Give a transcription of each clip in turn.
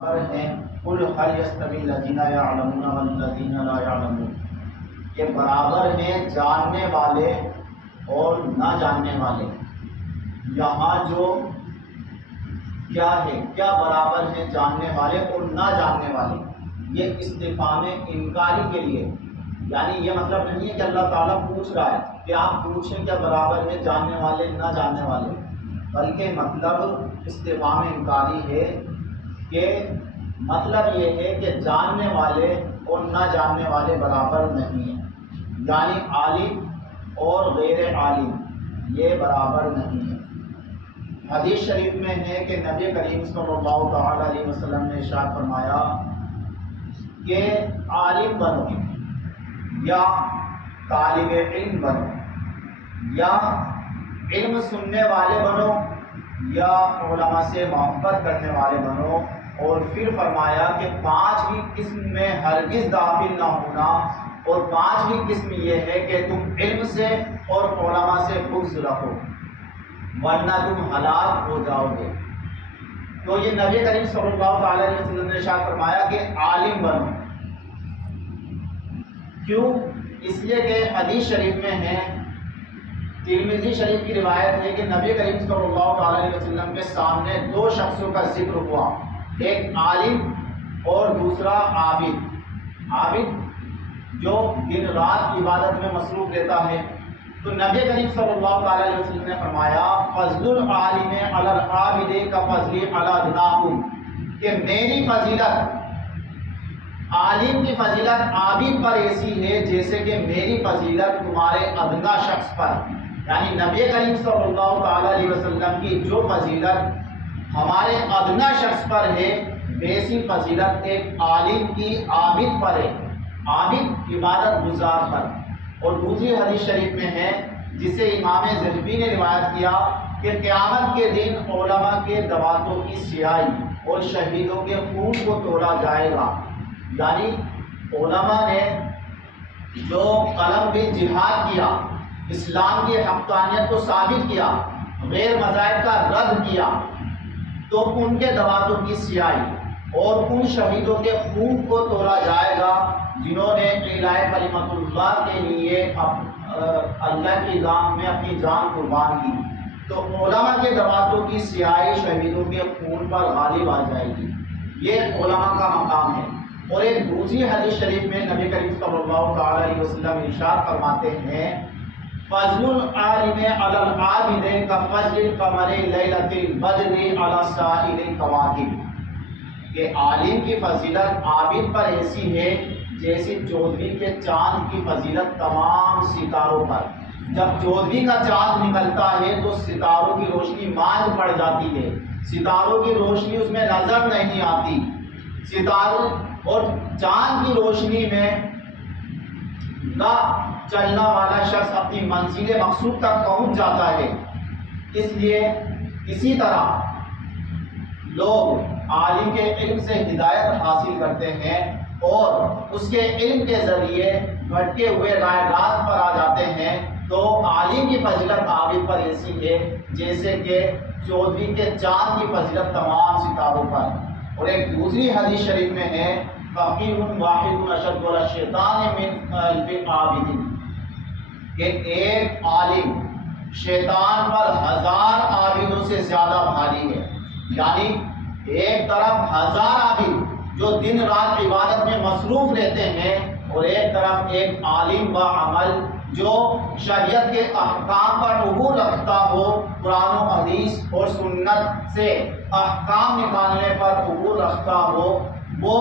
پر ہیں قل هل يستوي الذين يعلمون والذين لا يعلمون، کہ برابر ہیں جاننے والے اور نہ جاننے والے۔ یہاں جو کیا ہے، کیا برابر ہیں جاننے والے اور نہ جاننے والے، یہ استفہام انکاری کے لیے، یعنی یہ مطلب نہیں ہے کہ اللہ تعالیٰ پوچھ رہا ہے کہ آپ پوچھیں کیا برابر ہے جاننے والے نہ جاننے والے، بلکہ مطلب استفہام انکاری ہے کہ مطلب یہ ہے کہ جاننے والے اور نہ جاننے والے برابر نہیں ہیں، یعنی عالم اور غیر عالم یہ برابر نہیں ہے۔ حدیث شریف میں ہے کہ نبی کریم صلی اللہ تعالی علیہ وسلم نے ارشاد فرمایا کہ عالم بنو یا طالب علم بنو، یا علم سننے والے بنو یا علماء سے محبت کرنے والے بنو، اور پھر فرمایا کہ پانچویں قسم میں ہرگز داخل نہ ہونا، اور پانچویں قسم یہ ہے کہ تم علم سے اور علماء سے بغض رکھو ورنہ تم ہلاک ہو جاؤ گے۔ تو یہ نبی کریم صلی اللہ تعالی علیہ وسلم نے ارشاد فرمایا کہ عالم بنو، کیوں؟ اس لیے کہ حدیث شریف میں ہے، ترمذی شریف کی روایت ہے کہ نبی کریم صلی اللہ تعالی علیہ وسلم کے سامنے دو شخصوں کا ذکر ہوا، ایک عالم اور دوسرا عابد۔ عابد جو دن رات عبادت میں مصروف رہتا ہے، تو نبی کریم صلی اللہ تعالی علیہ وسلم نے فرمایا فضل العالم علی العابد کفضلی علی ادناکم، کہ میری فضیلت، عالم کی فضیلت عابد پر ایسی ہے جیسے کہ میری فضیلت تمہارے ادنا شخص پر، یعنی نبی کریم صلی اللہ تعالی علیہ وسلم کی جو فضیلت ہمارے ادنا شخص پر ہے، ویسی فضیلت ایک عالم کی عابد پر ہے، عابد عبادت گزار پر۔ اور دوسری حدیث شریف میں ہے جسے امام ذہبی نے روایت کیا کہ قیامت کے دن علماء کے دواتوں کی سیاہی اور شہیدوں کے خون کو توڑا جائے گا، یعنی علماء نے جو قلم بھی جہاد کیا، اسلام کی حقانیت کو ثابت کیا، غیر مذاہب کا رد کیا، تو ان کے دواتوں کی سیاہی اور ان شہیدوں کے خون کو توڑا جائے گا جنہوں نے اعلاء کلمت اللہ کے لیے اللہ کی راہ میں اپنی جان قربان کی۔ تو علماء کے دواتوں کی سیاہی شہیدوں کے خون پر غالب آ جائے گی، یہ علماء کا مقام ہے۔ اور ایک دوسری حدیث شریف میں نبی کریم صلی اللہ تعالی علیہ وسلم ارشاد فرماتے ہیں فضل العالم علی العابد کفضل القمر لیلۃ البدر علی سائر الکواکب، کہ عالم کی فضیلت عابد پر ایسی ہے جیسی چودھویں کے چاند کی فضیلت تمام ستاروں پر۔ جب چودھویں کا چاند نکلتا ہے تو ستاروں کی روشنی ماند پڑ جاتی ہے، ستاروں کی روشنی اس میں نظر نہیں آتی، ستاروں اور چاند کی روشنی میں نہ چلنا والا شخص اپنی منزل مقصود تک پہنچ جاتا ہے۔ اس لیے اسی طرح لوگ عالم کے علم سے ہدایت حاصل کرتے ہیں اور اس کے علم کے ذریعے بھٹکے ہوئے رائے راست پر آ جاتے ہیں۔ تو عالم کی فضیلت عابد پر ایسی ہے جیسے کہ چودھویں کے چاند کی فضیلت تمام ستاروں پر۔ اور ایک دوسری حدیث شریف میں ہے فقیہ واحد اشد علی الشیطان من الف عابد، کہ ایک عالم شیطان پر 1000 عابدوں سے زیادہ بھاری ہے، یعنی ایک طرف 1000 عابد جو دن رات عبادت میں مصروف رہتے ہیں، اور ایک طرف ایک عالم بعمل جو شریعت کے احکام پر عبور رکھتا ہو، قرآن و حدیث اور سنت سے احکام نکالنے پر عبور رکھتا ہو، وہ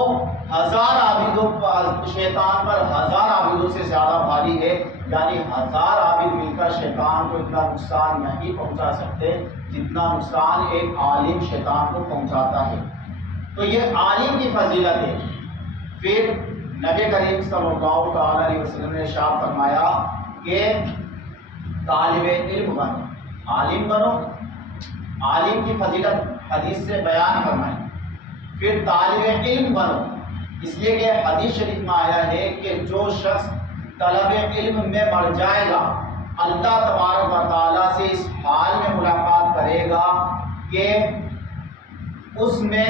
1000 عابدوں پر، شیطان پر 1000 عابدوں سے زیادہ بھاری ہے، یعنی 1000 عابد مل کر شیطان کو اتنا نقصان نہیں پہنچا سکتے جتنا نقصان ایک عالم شیطان کو پہنچاتا ہے۔ تو یہ عالم کی فضیلت ہے۔ پھر نبی کریم صلی اللہ تعالی علیہ وسلم نے ارشاد فرمایا کہ طالب علم بنو، عالم بنو، عالم کی فضیلت حدیث سے بیان فرمائی۔ پھر طالب علم بنو، اس لیے کہ حدیث شریف میں آیا ہے کہ جو شخص طلب علم میں مر جائے گا، اللہ تبارک و تعالیٰ سے اس حال میں ملاقات کرے گا کہ اس میں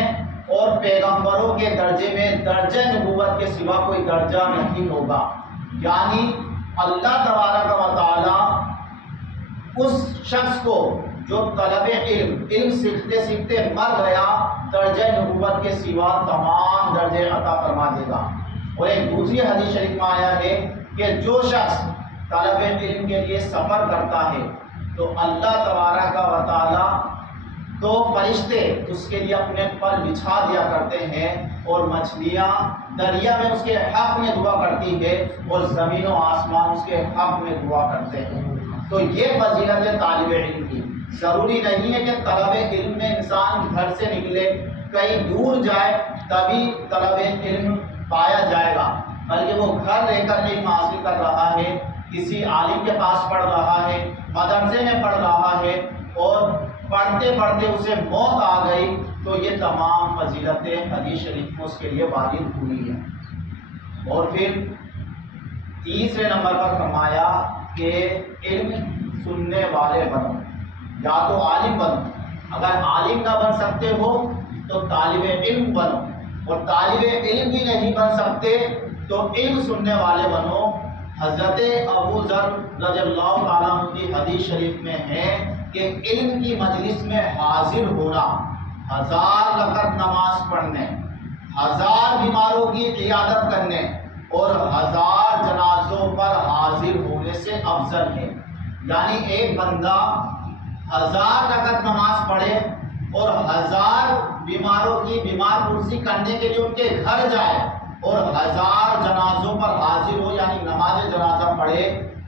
اور پیغمبروں کے درجے میں درجہ نبوت کے سوا کوئی درجہ نہیں ہوگا. یعنی اللہ تبارک و تعالی اس شخص کو جو طلب علم سیکھتے سیکھتے مر گیا درجہ نبوت کے سوا تمام درجے عطا فرما دے گا. اور ایک دوسری حدیث شریف میں آیا ہے کہ جو شخص طلب علم کے لیے سفر کرتا ہے تو اللہ تبارک و تعالی تو فرشتے اس کے لیے اپنے پر بچھا دیا کرتے ہیں اور مچھلیاں دریا میں اس کے حق میں دعا کرتی ہے اور زمین و آسمان اس کے حق میں دعا کرتے ہیں. تو یہ فضیلت ہے طالب علم کی. ضروری نہیں ہے کہ طلب علم میں انسان گھر سے نکلے کہیں دور جائے تبھی طلب علم پایا جائے گا، بلکہ وہ گھر رہ کر علم حاصل کر رہا ہے، کسی عالم کے پاس پڑھ رہا ہے، مدرسے میں پڑھ رہا ہے اور پڑھتے پڑھتے اسے موت آ گئی تو یہ تمام فضیلتیں حدیث شریف میں اس کے لیے وارد ہوئی ہیں. اور پھر تیسرے نمبر پر فرمایا کہ علم سننے والے بنو، یا تو عالم بنو، اگر عالم نہ بن سکتے ہو تو طالب علم بنو، اور طالب علم بھی نہیں بن سکتے تو علم سننے والے بنو. حضرت ابو ذر رضی اللہ تعالیٰ عنہ کی حدیث شریف میں ہے کہ علم کی مجلس میں حاضر ہونا 1000 رکعت نماز پڑھنے، 1000 بیماروں کی عیادت کرنے اور 1000 جنازوں پر حاضر ہونے سے افضل ہے. یعنی ایک بندہ 1000 رکعت نماز پڑھے اور 1000 بیماروں کی بیمار پرسی کرنے کے لیے ان کے گھر جائے اور 1000 جنازوں پر حاضر ہو، یعنی نماز جنازہ پڑھے،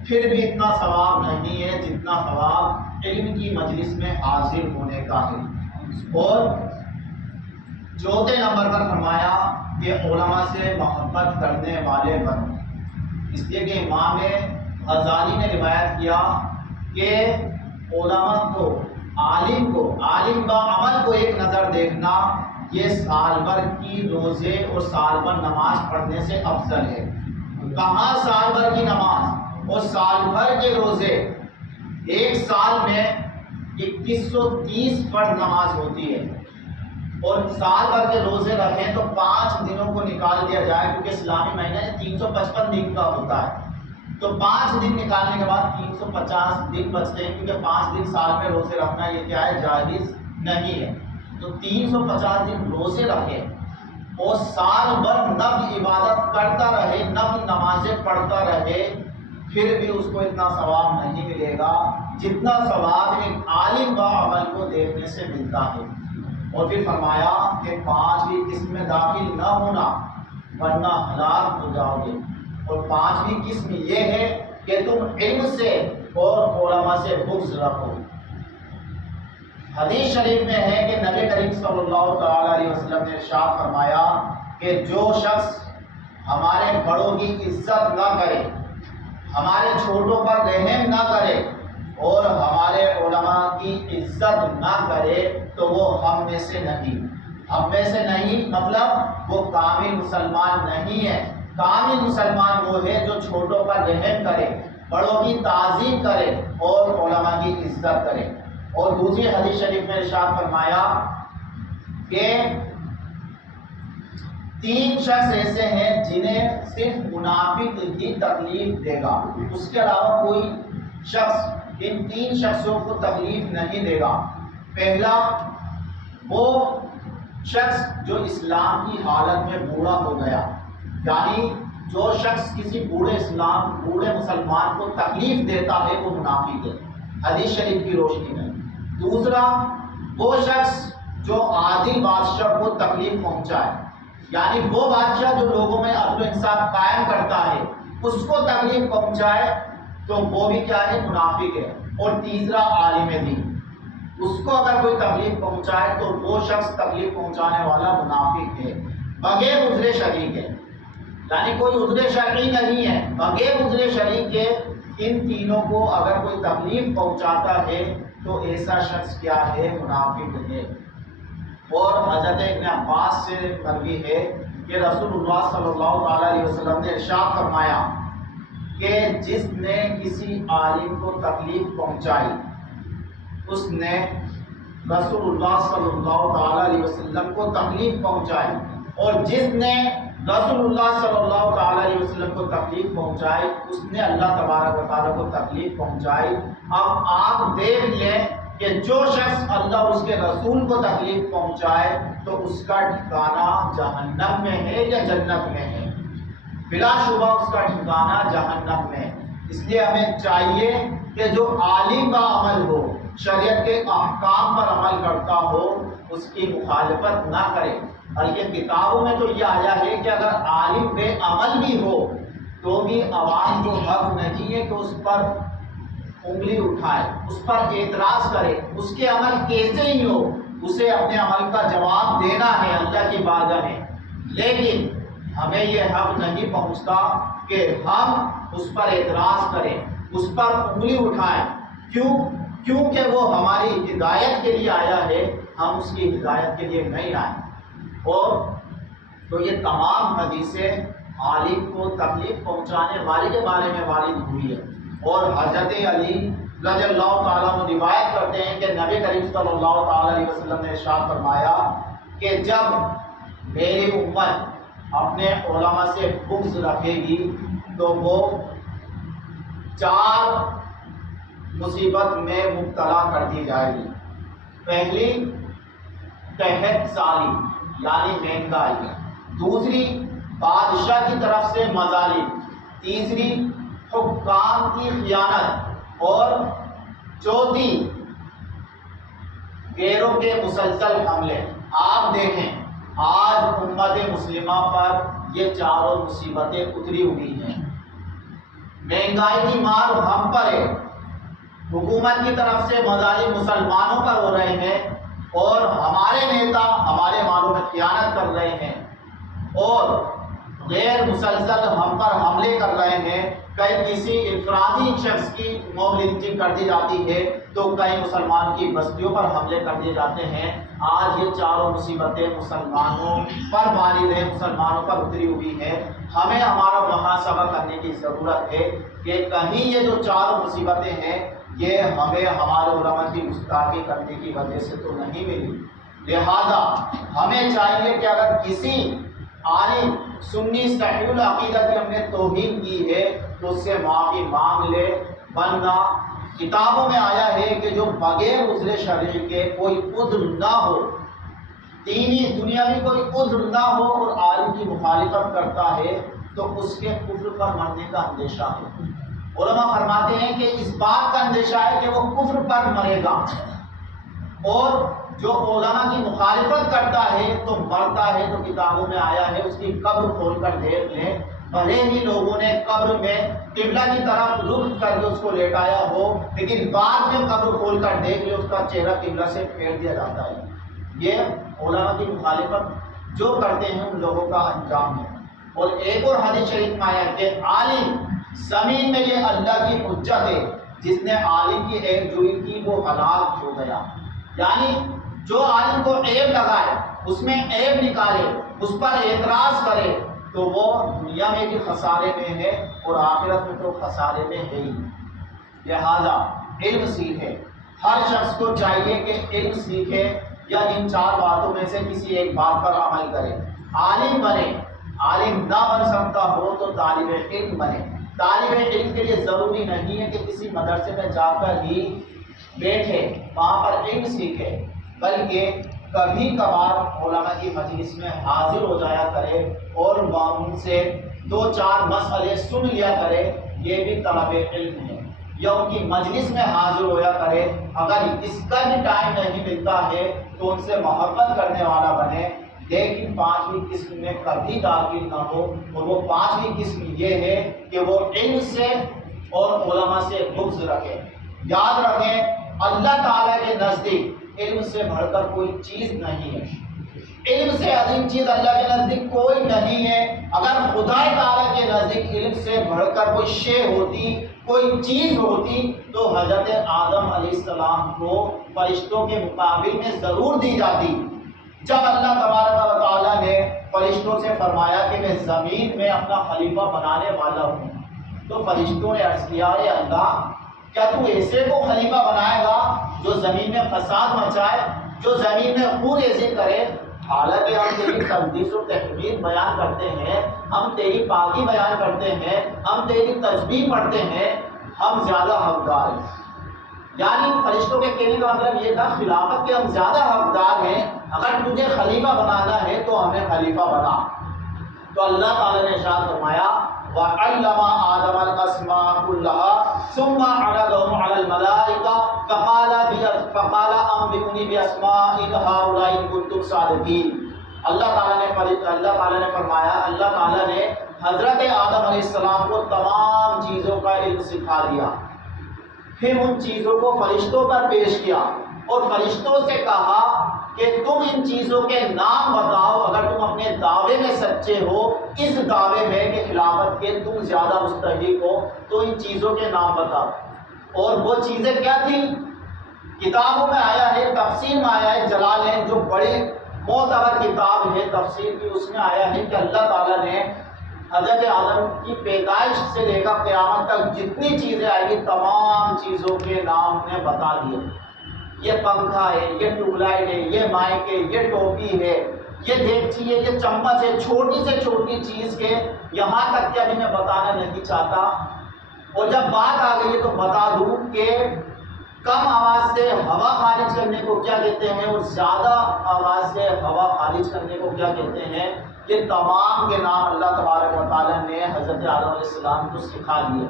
پھر بھی اتنا ثواب نہیں ہے جتنا ثواب علم کی مجلس میں حاضر ہونے کا ہے. اور چوتھے نمبر پر فرمایا کہ علماء سے محبت کرنے والے بنو، اس لیے کہ امام غزالی نے روایت کیا کہ علماء کو، عالم کا عمل کو ایک نظر دیکھنا یہ سال بھر کی روزے اور سال بھر نماز پڑھنے سے افضل ہے. کہاں سال بھر کی نماز اور سال بھر کے روزے؟ ایک سال میں 2130 فرض نماز ہوتی ہے اور سال بھر کے روزے رکھیں تو 5 دنوں کو نکال دیا جائے، کیونکہ اسلامی مہینہ 355 دن کا ہوتا ہے، تو 5 دن نکالنے کے بعد 350 دن بچتے ہیں، کیونکہ 5 دن سال میں روزے رکھنا یہ کیا ہے، جائز نہیں ہے. تو 350 دن روزے رکھے اور سال بھر نفل عبادت کرتا رہے، نفل نمازیں پڑھتا رہے، پھر بھی اس کو اتنا ثواب نہیں ملے گا جتنا ثواب ایک عالم کا عمل کو دیکھنے سے ملتا ہے. اور پھر فرمایا کہ 5ویں قسم میں داخل نہ ہونا ورنہ ہلاک ہو جاؤ گے. اور 5ویں قسم یہ ہے کہ تم علم سے اور علماء سے بغض رکھو. حدیث شریف میں ہے کہ نبی کریم صلی اللہ تعالی علیہ وسلم نے ارشاد فرمایا کہ جو شخص ہمارے بڑوں کی عزت نہ کرے، ہمارے چھوٹوں پر رحم نہ کرے اور ہمارے علماء کی عزت نہ کرے تو وہ ہم میں سے نہیں، مطلب وہ کامل مسلمان نہیں ہے. کامل مسلمان وہ ہے جو چھوٹوں پر رحم کرے، بڑوں کی تعظیم کرے اور علماء کی عزت کرے. اور دوسری حدیث شریف میں ارشاد فرمایا کہ 3 شخص ایسے ہیں جنہیں صرف منافق ہی تکلیف دے گا، اس کے علاوہ کوئی شخص ان 3 شخصوں کو تکلیف نہیں دے گا. پہلا وہ شخص جو اسلام کی حالت میں بوڑھا ہو گیا، یعنی جو شخص کسی بوڑھے مسلمان کو تکلیف دیتا ہے وہ منافق ہے حدیث شریف کی روشنی میں. دوسرا وہ شخص جو عادل بادشاہ کو تکلیف پہنچائے، یعنی وہ بادشاہ جو لوگوں میں عدل و انصاف قائم کرتا ہے اس کو تکلیف پہنچائے تو وہ بھی کیا ہے، منافق ہے. اور تیسرا عالم دین، اس کو اگر کوئی تکلیف پہنچائے تو وہ شخص تکلیف پہنچانے والا منافق ہے بغیر عذر شرعی کے، یعنی کوئی عذر شرعی نہیں ہے، بغیر عذر شرعی کے ان تینوں کو اگر کوئی تکلیف پہنچاتا ہے تو ایسا شخص کیا ہے، منافق ہے. اور حضرت ابن عباس سے مروی ہے کہ رسول اللہ صلی اللہ علیہ وسلم نے ارشاد فرمایا کہ جس نے کسی عالم کو تکلیف پہنچائی اس نے رسول اللہ صلی اللہ تعالیٰ علیہ وسلم کو تکلیف پہنچائی، اور جس نے رسول اللہ صلی اللہ تعالیٰ علیہ وسلم کو تکلیف پہنچائی اس نے اللہ تبارک و تعالیٰ کو تکلیف پہنچائی۔ اب آپ دیکھ لیں کہ جو شخص اللہ اس کے رسول کو تکلیف پہنچائے تو اس کا ٹھکانہ جہنم میں ہے یا جنت میں ہے؟ بلا شبہ اس کا ٹھکانہ جہنم میں ہے۔ اس لیے ہمیں چاہیے کہ جو عالم با عمل ہو، شریعت کے احکام پر عمل کرتا ہو، اس کی مخالفت نہ کرے۔ بلکہ کتابوں میں تو یہ آیا ہے کہ اگر عالم بے عمل بھی ہو تو بھی عوام کو حق نہیں ہے کہ اس پر انگلی اٹھائے، اس پر اعتراض کرے، اس کے عمل کیسے ہی ہو اسے اپنے عمل کا جواب دینا ہے اللہ کی بارگاہ میں۔ لیکن ہمیں یہ حق نہیں پہنچتا کہ ہم اس پر اعتراض کریں، اس پر انگلی اٹھائیں۔ کیونکہ وہ ہماری ہدایت کے لیے آیا ہے، ہم اس کی ہدایت کے لیے نہیں آئے۔ اور تو یہ تمام حدیثیں عالم کو تکلیف پہنچانے والے کے بارے میں وارد ہوئی ہے۔ اور حضرت علی رضی اللہ تعالیٰ عنہ روایت کرتے ہیں کہ نبی کریم صلی اللہ تعالیٰ علیہ وسلم نے ارشاد فرمایا کہ جب میری امت اپنے علماء سے بغض رکھے گی تو وہ 4 مصیبت میں مبتلا کر دی جائے گی۔ پہلی قحط سالی یعنی مہنگائی، دوسری بادشاہ کی طرف سے مظالم، تیسری حکام کی خیانت، اور چوتھی غیروں کے مسلسل حملے۔ آپ دیکھیں آج امت مسلمہ پر یہ 4 مصیبتیں اتری ہوئی ہیں۔ مہنگائی کی مار ہم پر ہے، حکومت کی طرف سے مظالم مسلمانوں پر ہو رہے ہیں، اور ہمارے نیتا ہمارے مالوں میں خیانت کر رہے ہیں، اور غیر مسلسل ہم پر حملے کر رہے ہیں۔ کئی کسی انفرادی شخص کی موب لنچنگ کر دی جاتی ہے تو کئی مسلمان کی بستیوں پر حملے کر دیے جاتے ہیں۔ آج یہ 4 مصیبتیں مسلمانوں پر وارد ہیں، مسلمانوں پر اتری ہوئی ہے۔ ہمیں ہمارا محاسبہ کرنے کی ضرورت ہے کہ کہیں یہ جو 4 مصیبتیں ہیں یہ ہمیں ہمارے علماء کی گستاخی کرنے کی وجہ سے تو نہیں ملی۔ لہذا ہمیں چاہیے کہ اگر کسی عالم سنی صحیح العقیدہ کی ہم نے توہین کی ہے تو اس سے معافی مانگ لے، ورنہ کتابوں میں آیا ہے کہ جو بغیر عذر شرعی کے کوئی عذر نہ ہو، دینی دنیاوی کوئی عذر نہ ہو اور عالم کی مخالفت کرتا ہے تو اس کے کفر پر مرنے کا اندیشہ ہے۔ علماء فرماتے ہیں کہ اس بات کا اندیشہ ہے کہ وہ کفر پر مرے گا، اور جو علماء کی مخالفت کرتا ہے تو مرتا ہے تو کتابوں میں آیا ہے اس کی قبر کھول کر دیکھ لیں، بھلے ہی لوگوں نے قبر میں قبلہ کی طرف رخ کر کے اس کو لیٹایا ہو، لیکن بعد میں قبر کھول کر دیکھ لیں اس کا چہرہ قبلہ سے پھیر دیا جاتا ہے۔ یہ علماء کی مخالفت جو کرتے ہیں ان لوگوں کا انجام ہے۔ اور ایک اور حدیث شریف میں آیا کہ عالم زمین میں یہ اللہ کی حجت ہے، جس نے عالم کی عیب جوئی کی وہ ہلاک ہو گیا۔ یعنی جو عالم کو عیب لگائے اس میں عیب نکالے، اس پر اعتراض کرے تو وہ دنیا میں بھی خسارے میں ہے اور آخرت میں تو خسارے میں ہے ہی۔ لہذا علم سیکھے، ہر شخص کو چاہیے کہ علم سیکھے یا ان 4 باتوں میں سے کسی ایک بات پر عمل کرے۔ عالم بنے، عالم نہ بن سکتا ہو تو طالب علم بنے۔ طالب علم کے لیے ضروری نہیں ہے کہ کسی مدرسے میں جا کر ہی بیٹھے وہاں پر علم سیکھے، بلکہ کبھی کبھار علماء کی مجلس میں حاضر ہو جایا کرے اور ان سے 2-4 مسئلے سن لیا کرے، یہ بھی طلب علم ہے۔ یا ان کی مجلس میں حاضر ہویا کرے، اگر اس کا بھی ٹائم نہیں ملتا ہے تو ان سے محبت کرنے والا بنے، لیکن 5ویں قسم میں کبھی داخل نہ ہو۔ اور وہ 5ویں قسم یہ ہے کہ وہ علم سے اور علماء سے بغض رکھے۔ یاد رکھیں اللہ تعالیٰ کے نزدیک علم سے بڑھ کر کوئی چیز نہیں ہے، علم سے عظیم چیز اللہ کے نزدیک کوئی نہیں ہے۔ اگر خدا تعالیٰ کے نزدیک علم سے بڑھ کر کوئی شے ہوتی، کوئی چیز ہوتی تو حضرت آدم علیہ السلام کو فرشتوں کے مقابل میں ضرور دی جاتی۔ جب اللہ تبارک و تعالیٰ نے فرشتوں سے فرمایا کہ میں زمین میں اپنا خلیفہ بنانے والا ہوں تو فرشتوں نے عرض کیا اے اللہ کیا تو ایسے کو خلیفہ بنائے گا جو زمین میں فساد مچائے، جو زمین میں خونریزی کرے، حالانکہ ہم تیری تقدیس و تحمید بیان کرتے ہیں، ہم تیری پاکی بیان کرتے ہیں، ہم تیری تسبیح پڑھتے ہیں، ہم زیادہ حقدار ہیں۔ یعنی فرشتوں کے کہنے کا مطلب یہ تھا خلافت کے ہم زیادہ حقدار ہیں، اگر تجھے خلیفہ بنانا ہے تو ہمیں خلیفہ بنا۔ تو اللہ تعالیٰ نے ارشاد فرمایا وَعَلَّمَ آدَمَ الْأَسْمَاءَ كُلَّهَا ثُمَّ عَرَضَهُمْ عَلَى الْمَلَائِكَةِ فَقَالَ أَنبِئُونِي بِأَسْمَاءِ هَؤُلَاءِ إِن كُنتُمْ صَادِقِينَ۔ اللہ تعالیٰ نے فرمایا، اللہ تعالیٰ نے حضرت آدم علیہ السلام کو تمام چیزوں کا علم سکھا دیا، پھر ان چیزوں کو فرشتوں پر پیش کیا اور فرشتوں سے کہا کہ تم ان چیزوں کے نام بتاؤ، اگر تم اپنے دعوے میں سچے ہو، اس دعوے میں کہ خلافت کے تم زیادہ مستحق ہو، تو ان چیزوں کے نام بتاؤ۔ اور وہ چیزیں کیا تھیں؟ کتابوں میں آیا ہے، تفسیر میں آیا ہے، جلالین جو بڑی معتبر کتاب ہے تفسیر کی، اس میں آیا ہے کہ اللہ تعالیٰ نے حضرت آدم کی پیدائش سے لے کر قیامت تک جتنی چیزیں آئیں گی تمام چیزوں کے نام نے بتا دیے۔ یہ پنکھا ہے، یہ ٹیوب لائٹ ہے، یہ مائک ہے، یہ ٹوپی ہے، یہ دیگچی ہے، یہ چمچ ہے، چھوٹی سے چھوٹی چیز کے یہاں تک کہ ابھی میں بتانا نہیں چاہتا۔ اور جب بات آ گئی ہے تو بتا دوں کہ کم آواز سے ہوا خارج کرنے کو کیا کہتے ہیں اور زیادہ آواز سے ہوا خارج کرنے کو کیا کہتے ہیں، یہ تمام کے نام اللہ تبارک و تعالیٰ نے حضرت آدم علیہ السلام کو سکھا دیے۔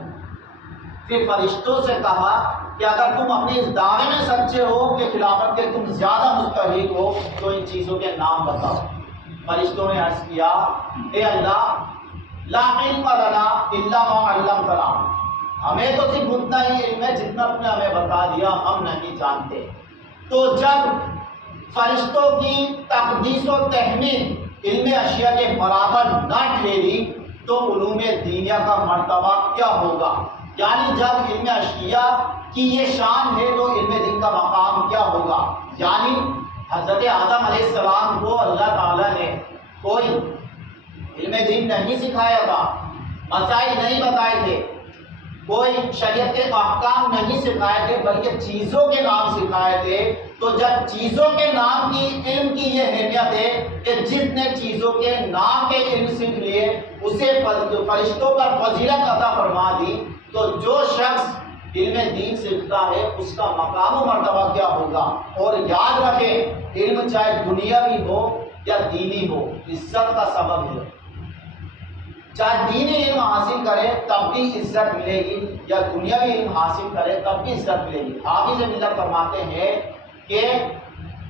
پھر فرشتوں سے کہا کہ اگر تم اپنے اس دعوے میں سچے ہو کہ خلافت کے تم زیادہ مستحق ہو تو ان چیزوں کے نام بتاؤ۔ فرشتوں نے عرض کیا اے اللہ لا علم لنا الا ما علمتنا، ہمیں تو صرف اتنا ہی علم ہے جتنا تم نے ہمیں بتا دیا، ہم نہیں جانتے۔ تو جب فرشتوں کی تقدیس و تحمید علم اشیاء کے برابر نہ ٹھہری تو علوم دینیہ کا مرتبہ کیا ہوگا؟ یعنی جب علم اشیاء کی یہ شان ہے تو علم دین کا مقام کیا ہوگا؟ یعنی حضرت آدم علیہ السلام کو اللہ تعالیٰ نے کوئی علم دین نہیں سکھایا تھا، مسائل نہیں بتائے تھے، کوئی شریعت کے احکام نہیں سکھائے تھے، بلکہ چیزوں کے نام سکھائے تھے۔ تو جب چیزوں کے نام کی علم کی یہ اہمیت ہے کہ جس نے چیزوں کے نام کے علم سیکھ لیے اسے فرشتوں پر فضیلت عطا فرما دی، تو جو شخص علم دین سیکھتا ہے اس کا مقام و مرتبہ کیا ہوگا؟ اور یاد رکھیں علم چاہے دنیاوی ہو یا دینی ہو عزت کا سبب ہے۔ چاہے دینی علم حاصل کرے تب بھی عزت ملے گی یا دنیاوی علم حاصل کرے تب بھی عزت ملے گی۔ حافظ ملت فرماتے ہیں کہ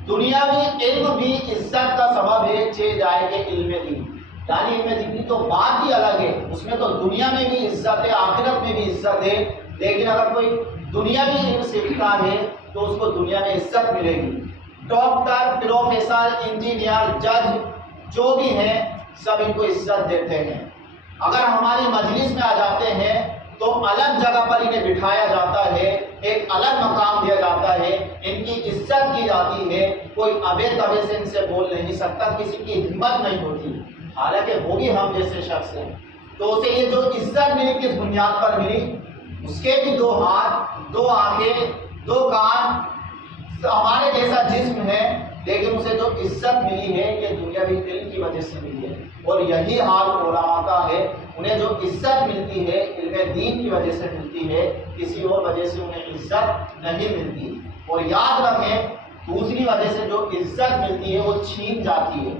دنیاوی علم بھی عزت کا سبب ہے چہ جائے کہ علم دین، یعنی علم دین کی تو بات ہی الگ ہے، اس میں تو دنیا میں بھی عزت ہے، آخرت میں بھی عزت ہے، لیکن اگر کوئی دنیاوی علم سیکھتا ہے تو اس کو دنیا میں عزت ملے گی۔ ڈاکٹر، پروفیسر، انجینئر، جج جو بھی ہیں سب ان کو عزت دیتے ہیں۔ اگر ہماری مجلس میں آ جاتے ہیں تو الگ جگہ پر انہیں بٹھایا جاتا ہے، ایک الگ مقام دیا جاتا ہے، ان کی عزت کی جاتی ہے، کوئی ابے تبے سے ان سے بول نہیں سکتا، کسی کی ہمت نہیں ہوتی، حالانکہ وہ بھی ہم جیسے شخص ہیں۔ تو اسے یہ جو عزت ملی کس بنیاد پر ملی؟ اس کے بھی 2 ہاتھ، 2 آنکھیں، 2 کان، ہمارے جیسا جسم ہے، لیکن اسے جو عزت ملی ہے یہ دنیاوی علم کی وجہ سے ملی ہے۔ اور یہی حال علماء کا ہے، انہیں جو عزت ملتی ہے علم دین کی وجہ سے ملتی ہے، کسی اور وجہ سے انہیں عزت نہیں ملتی۔ اور یاد رکھیں دوسری وجہ سے جو عزت ملتی ہے وہ چھین جاتی ہے،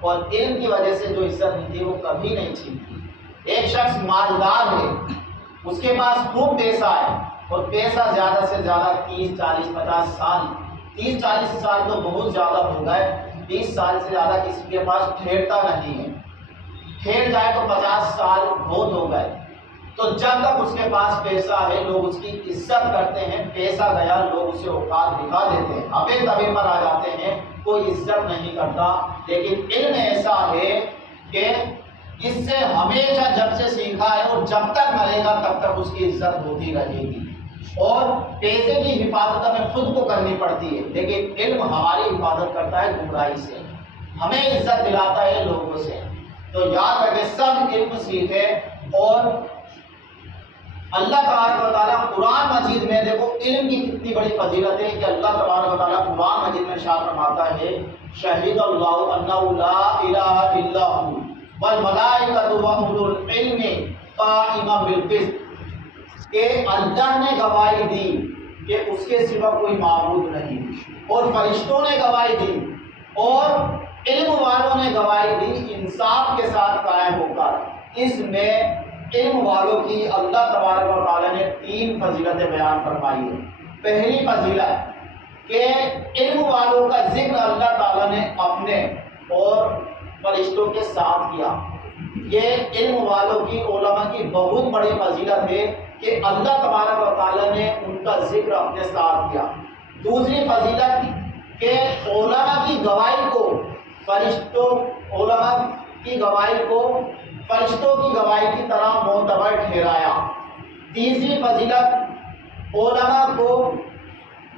اور علم کی وجہ سے جو عزت ملتی ہے وہ کبھی نہیں چھینتی۔ ایک شخص مالدار ہے، اس کے پاس خوب پیسہ ہے، اور پیسہ زیادہ سے زیادہ 30 40 50 سال، 30 40 سال تو بہت زیادہ ہو گئے، 20 سال سے زیادہ کسی کے پاس ٹھہرتا نہیں ہے، ٹھہر جائے تو 50 سال بہت ہو گئے۔ تو جب تک اس کے پاس پیسہ ہے لوگ اس کی عزت کرتے ہیں، پیسہ گیا لوگ اسے اوقات دکھا دیتے ہیں، ابے تبے پر آ جاتے ہیں، کوئی عزت نہیں کرتا۔ لیکن علم ایسا ہے کہ اس سے ہمیشہ جب سے سیکھا ہے اور جب تک مرے گا تب تک اس کی عزت ہوتی رہے گی۔ اور پیسے کی حفاظت ہمیں خود کو کرنی پڑتی ہے، لیکن علم ہماری حفاظت کرتا ہے گمراہی سے، ہمیں عزت دلاتا ہے لوگوں سے۔ تو یاد رکھیں سب علم سیکھے اور اللہ تبارک و تعالیٰ قرآن مجید میں دیکھو علم کی کتنی بڑی فضیلت ہے کہ اللہ تبارک و تعالیٰ قرآن مجید میں ارشاد فرماتا ہے شہید اللہ انہ لا الہ الا ہو والملائکۃ واولو العلم قائما بالقسط، کہ اللہ نے گواہی دی کہ اس کے سوا کوئی معبود نہیں، اور فرشتوں نے گواہی دی اور علم والوں نے گواہی دی انصاف کے ساتھ قائم ہو کر۔ اس میں علم والوں کی اللہ تبارک و تعالیٰ نے 3 فضیلتیں بیان فرمائی ہیں۔ پہلی فضیلت کہ علم والوں کا ذکر اللہ تعالیٰ نے اپنے اور فرشتوں کے ساتھ کیا۔ یہ علم والوں کی، علماء کی بہت بڑی فضیلت ہے کہ اللہ تبارک و تعالیٰ نے ان کا ذکر اپنے ساتھ کیا۔ دوسری فضیلت کہ علماء کی گواہی کو فرشتوں، علماء کی گواہی کو فرشتوں کی گواہی کی طرح معتبر ٹھہرایا۔ تیسری فضیلت علماء کو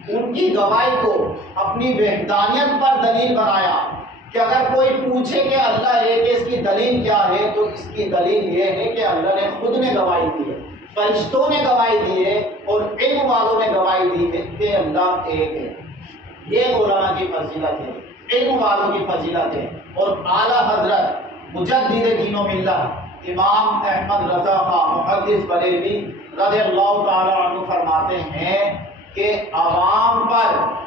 ان کی گواہی کو اپنی وحدانیت پر دلیل بنایا کہ اگر کوئی پوچھے کہ اللہ ہے کہ اس کی دلیل کیا ہے تو اس کی دلیل یہ ہے کہ اللہ نے خود نے گواہی دی ہے، فرشتوں نے گواہی دی ہے اور علم والوں نے گواہی دی ہے کہ اللہ ایک ہے۔ یہ علماء کی فضیلت ہے، علم والوں کی فضیلت ہے۔ اور اعلیٰ حضرت مجدد دین و ملت امام احمد رضا خاں محدث بریلوی رضی اللہ تعالیٰ عنہ فرماتے ہیں کہ عوام پر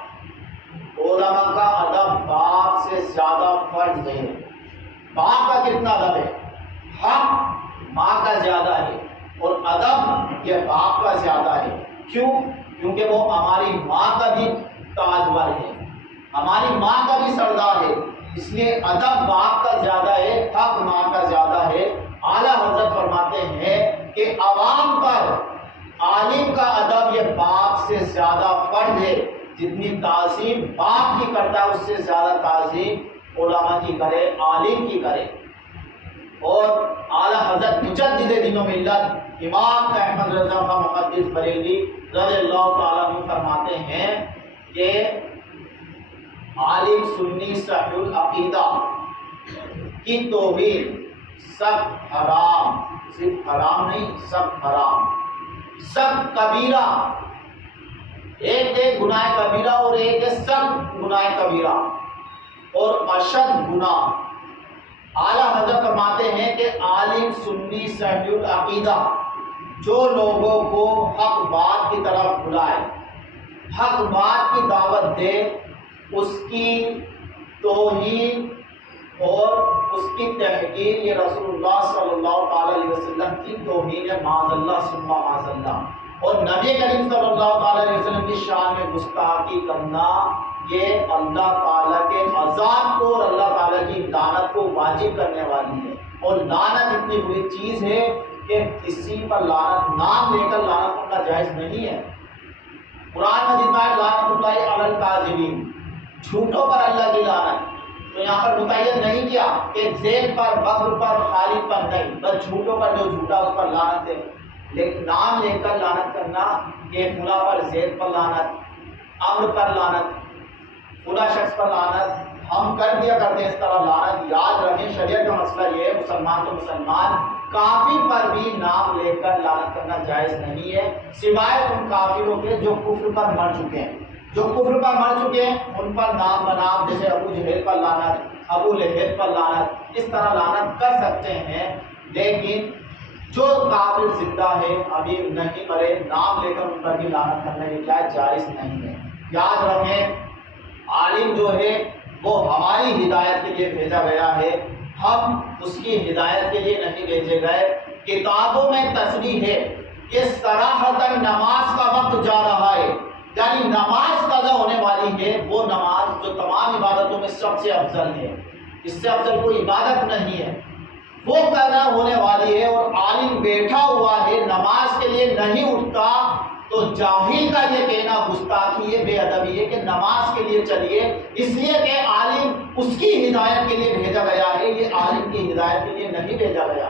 علماء کا ادب باپ سے زیادہ فرض ہے۔ باپ کا کتنا ادب ہے؟ حق ماں کا زیادہ ہے اور ادب یہ باپ کا زیادہ ہے۔ کیوں؟ کیونکہ وہ ہماری ماں کا بھی تاجور ہے، ہماری ماں کا بھی سردار ہے، اس لیے ادب باپ کا زیادہ ہے، حق ماں کا زیادہ ہے۔ اعلیٰ حضرت فرماتے ہیں کہ عوام پر عالم کا ادب یہ باپ سے زیادہ فرض ہے، جتنی تعظیم باپ کی کرتا ہے اس سے زیادہ تعظیم علماء کی کرے، عالم کی کرے۔ اور اعلیٰ حضرت مجدد دین و ملت امام احمد رضا خاں محدث بریلوی رضی اللہ تعالیٰ عنہ فرماتے ہیں کہ عالم سنی صحیح العقیدہ کی توہین سب حرام، صرف حرام نہیں سب حرام، سب کبیرہ، ایک ہے گناہ کبیرہ اور ایک ہے سب گناہ کبیرہ اور اشد گناہ۔ اعلیٰ حضرت فرماتے ہیں کہ عالم سنی صحیح العقیدہ جو لوگوں کو حق بات کی طرف بلائے، حق بات کی دعوت دے، اس کی توہین اور اس کی تحقیر یہ رسول اللہ صلی اللہ تعالی علیہ وسلم کی توہین ہے، معاذ اللہ ثم معاذ اللہ۔ اور نبی کریم صلی اللہ تعالی علیہ وسلم کی شان میں گستاخی کرنا یہ اللہ تعالیٰ کے عذاب کو اور اللہ تعالیٰ کی لعنت کو واجب کرنے والی ہے۔ اور لعنت اتنی بری چیز ہے کہ کسی پر لعنت نام لے کر لعنت کرنا جائز نہیں ہے۔ قرآن مجید میں لعنت اللہ علی الکاذبین، جھوٹوں پر اللہ کی لعنت۔ تو یہاں پر متعین نہیں کیا کہ زید پر، بکر پر، خالد پر نہیں، بس جھوٹوں پر، جو جھوٹا اس پر لعنت ہے۔ لیکن نام لے کر لعنت کرنا کہ فلاں پر زید پر لعنت، عمرو پر لعنت، فلاں شخص پر لعنت، ہم کر دیا کرتے ہیں اس طرح لعنت۔ یاد رکھیں شریعت کا مسئلہ یہ ہے، مسلمان تو مسلمان، کافر پر بھی نام لے کر لعنت کرنا جائز نہیں ہے، سوائے ان کافروں کے جو کفر پر مر چکے ہیں۔ جو کفر پر مر چکے ہیں ان پر نام بنام، جیسے ابو جہل پر لعنت، ابو لہب پر لعنت، اس طرح لعنت کر سکتے ہیں۔ لیکن جو کافر زندہ ہے، ابھی نہیں مرے، نام لے کر ان پر بھی لعنت کرنا یہ کیا جائز نہیں ہے۔ یاد رکھیں عالم جو ہے وہ ہماری ہدایت کے لیے بھیجا گیا ہے، ہم اس کی ہدایت کے لیے نہیں بھیجے گئے۔ کتابوں میں تصریح ہے کہ صراحتاً نماز کا وقت جا رہا ہے، یعنی نماز قضا ہونے والی ہے، وہ نماز جو تمام عبادتوں میں سب سے افضل ہے، اس سے افضل کوئی عبادت نہیں ہے، وہ قضا ہونے والی ہے اور عالم بیٹھا ہوا ہے نماز کے لیے نہیں اٹھتا، تو جاہل کا یہ کہنا گستاخی ہے، بے ادبی ہے کہ نماز کے لیے چلیے، اس لیے کہ عالم اس کی ہدایت کے لیے بھیجا گیا ہے، یہ عالم کی ہدایت کے لیے نہیں بھیجا گیا۔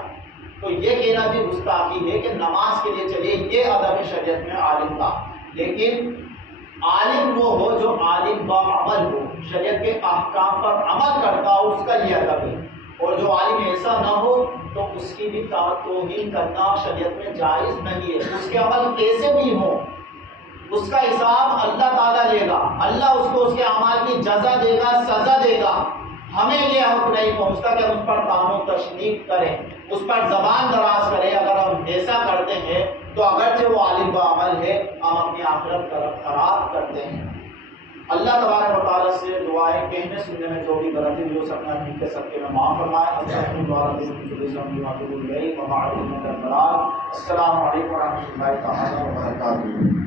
تو یہ کہنا بھی گستاخی ہے کہ نماز کے لیے چلیے، یہ ادب شریعت میں عالم کا۔ لیکن عالم وہ ہو جو عالم باعمل ہو، شریعت کے احکام پر عمل کرتا ہو، اس کا یہ ادب ہے۔ اور جو عالم ایسا نہ ہو تو اس کی بھی توہین کرنا شریعت میں جائز نہیں ہے. اس کے عمل کیسے بھی ہوں اس کا حساب اللہ تعالیٰ لے گا. اللہ اس کو اس کے اعمال کی جزا دے گا, سزا دے گا. ہمیں یہ حق نہیں پہنچتا کہ ہم اس پر تعان و تشنیع کریں, اس پر زبان دراز کریں. اگر ہم ایسا کرتے ہیں تو اگرچہ وہ عالم با عمل ہے, ہم اپنی آخرت خراب کرتے ہیں. اللہ تبارک و تعالیٰ سے دعا ہے کہنے سننے میں جو بھی غلطی بھی ہو سکنا ٹھیک ہے, سب کے میں معاف فرمائے. السلام علیکم و رحمۃ اللہ تعالیٰ وبرکاتہ.